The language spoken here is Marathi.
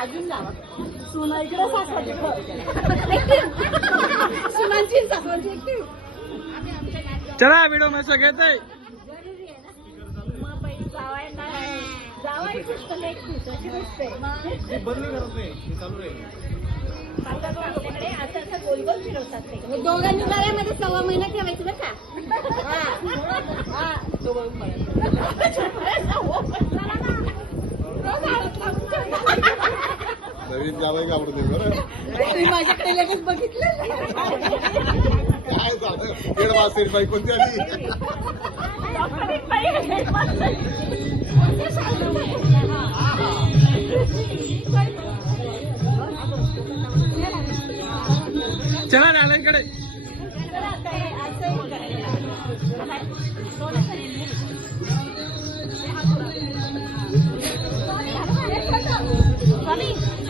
अजून जावा सुना इकडे सासरा सुनांची सासरांची चला व्हिडिओ में सगळ्यात आहे दोघांनी गळ्यामध्ये 1.25 महिना ठेवायचं बरं का. नवीन जावई आवडते बरं. तुम्ही माझ्याकडे लगेच बघितलं काय झालं हेड मास्टर बाई कोणती आली चला नालांकडे